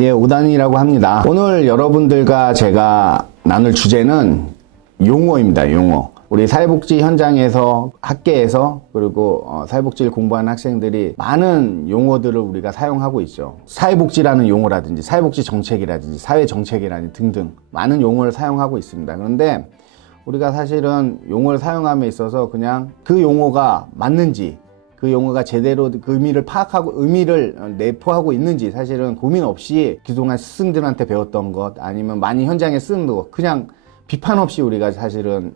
예, 오단이라고 합니다. 오늘 여러분들과 제가 나눌 주제는 용어입니다. 용어. 우리 사회복지 현장에서, 학계에서, 그리고 사회복지를 공부하는 학생들이 많은 용어들을 우리가 사용하고 있죠. 사회복지라는 용어라든지 사회복지 정책이라든지 사회정책이라든지 등등 많은 용어를 사용하고 있습니다. 그런데 우리가 사실은 용어를 사용함에 있어서 그냥 그 용어가 맞는지, 그 용어가 제대로 그 의미를 파악하고 의미를 내포하고 있는지 사실은 고민 없이 그동안 스승들한테 배웠던 것, 아니면 많이 현장에 쓰는 것, 그냥 비판 없이 우리가 사실은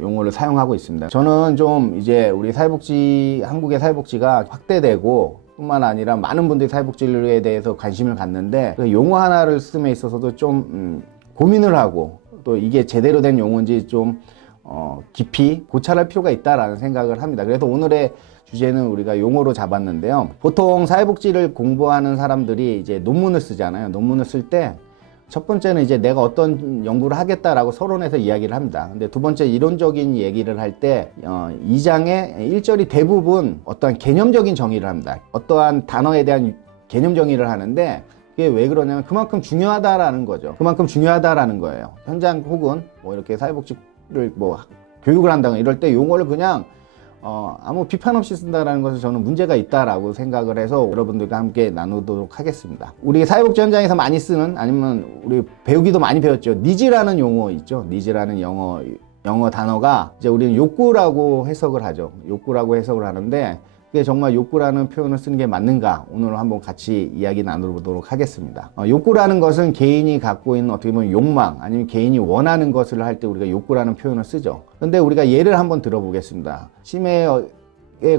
용어를 사용하고 있습니다. 저는 좀 이제 우리 사회복지, 한국의 사회복지가 확대되고 뿐만 아니라 많은 분들이 사회복지에 대해서 관심을 갖는데 그 용어 하나를 쓰임에 있어서도 좀 고민을 하고, 또 이게 제대로 된 용어인지 좀 깊이 고찰할 필요가 있다라는 생각을 합니다. 그래서 오늘의 주제는 우리가 용어로 잡았는데요. 보통 사회복지를 공부하는 사람들이 이제 논문을 쓰잖아요. 논문을 쓸 때 첫 번째는 이제 내가 어떤 연구를 하겠다라고 서론에서 이야기를 합니다. 근데 두 번째 이론적인 얘기를 할 때 2장의 1절이 대부분 어떠한 개념적인 정의를 합니다. 어떠한 단어에 대한 개념 정의를 하는데 그게 왜 그러냐면 그만큼 중요하다라는 거죠. 그만큼 중요하다라는 거예요. 현장 혹은 뭐 이렇게 사회복지를 뭐 교육을 한다거나 이럴 때 용어를 그냥 아무 비판 없이 쓴다라는 것은 저는 문제가 있다라고 생각을 해서 여러분들과 함께 나누도록 하겠습니다. 우리 사회복지 현장에서 많이 쓰는, 아니면 우리 배우기도 많이 배웠죠. 니즈라는 용어 있죠. 니즈라는 영어 단어가 이제 우리는 욕구라고 해석을 하죠. 욕구라고 해석을 하는데 그게 정말 욕구라는 표현을 쓰는 게 맞는가? 오늘 한번 같이 이야기 나눠보도록 하겠습니다. 욕구라는 것은 개인이 갖고 있는 어떻게 보면 욕망, 아니면 개인이 원하는 것을 할 때 우리가 욕구라는 표현을 쓰죠. 근데 우리가 예를 한번 들어보겠습니다. 치매에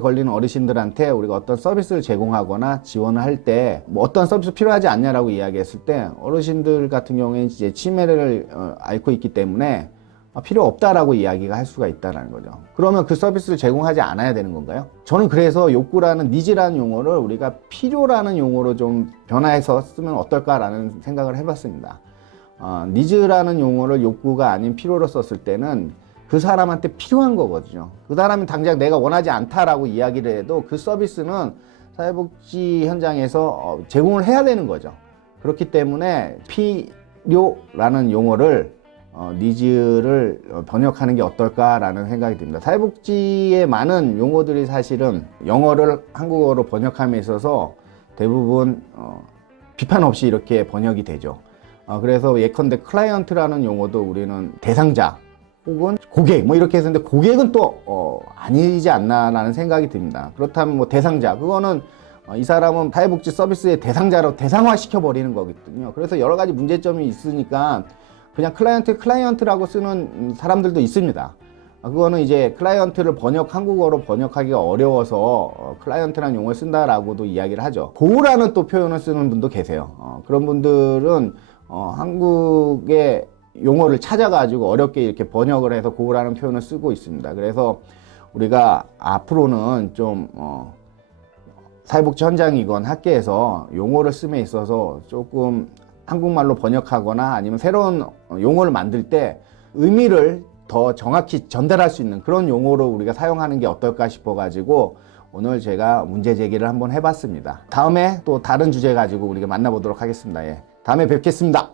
걸리는 어르신들한테 우리가 어떤 서비스를 제공하거나 지원을 할 때 뭐 어떤 서비스 필요하지 않냐라고 이야기했을 때 어르신들 같은 경우에는 이제 치매를 앓고 있기 때문에 필요 없다라고 이야기가 할 수가 있다는 거죠. 그러면 그 서비스를 제공하지 않아야 되는 건가요? 저는 그래서 욕구라는 니즈라는 용어를 우리가 필요라는 용어로 좀 변화해서 쓰면 어떨까라는 생각을 해봤습니다. 니즈라는 용어를 욕구가 아닌 필요로 썼을 때는 그 사람한테 필요한 거거든요. 그 사람이 당장 내가 원하지 않다라고 이야기를 해도 그 서비스는 사회복지 현장에서 제공을 해야 되는 거죠. 그렇기 때문에 필요라는 용어를 니즈를 번역하는 게 어떨까라는 생각이 듭니다. 사회복지의 많은 용어들이 사실은 영어를 한국어로 번역함에 있어서 대부분 비판 없이 이렇게 번역이 되죠. 그래서 예컨대 클라이언트라는 용어도 우리는 대상자 혹은 고객 뭐 이렇게 했었는데 고객은 또 아니지 않나라는 생각이 듭니다. 그렇다면 뭐 대상자, 그거는 이 사람은 사회복지 서비스의 대상자로 대상화시켜 버리는 거거든요. 그래서 여러 가지 문제점이 있으니까 그냥 클라이언트라고 쓰는 사람들도 있습니다. 그거는 이제 클라이언트를 한국어로 번역하기가 어려워서 클라이언트라는 용어를 쓴다라고도 이야기를 하죠. 고우라는 또 표현을 쓰는 분도 계세요. 그런 분들은 한국의 용어를 찾아가지고 어렵게 이렇게 번역을 해서 고우라는 표현을 쓰고 있습니다. 그래서 우리가 앞으로는 좀 사회복지 현장이건 학계에서 용어를 씀에 있어서 조금 한국말로 번역하거나 아니면 새로운 용어를 만들 때 의미를 더 정확히 전달할 수 있는 그런 용어로 우리가 사용하는 게 어떨까 싶어가지고 오늘 제가 문제 제기를 한번 해봤습니다. 다음에 또 다른 주제 가지고 우리가 만나보도록 하겠습니다. 예. 다음에 뵙겠습니다.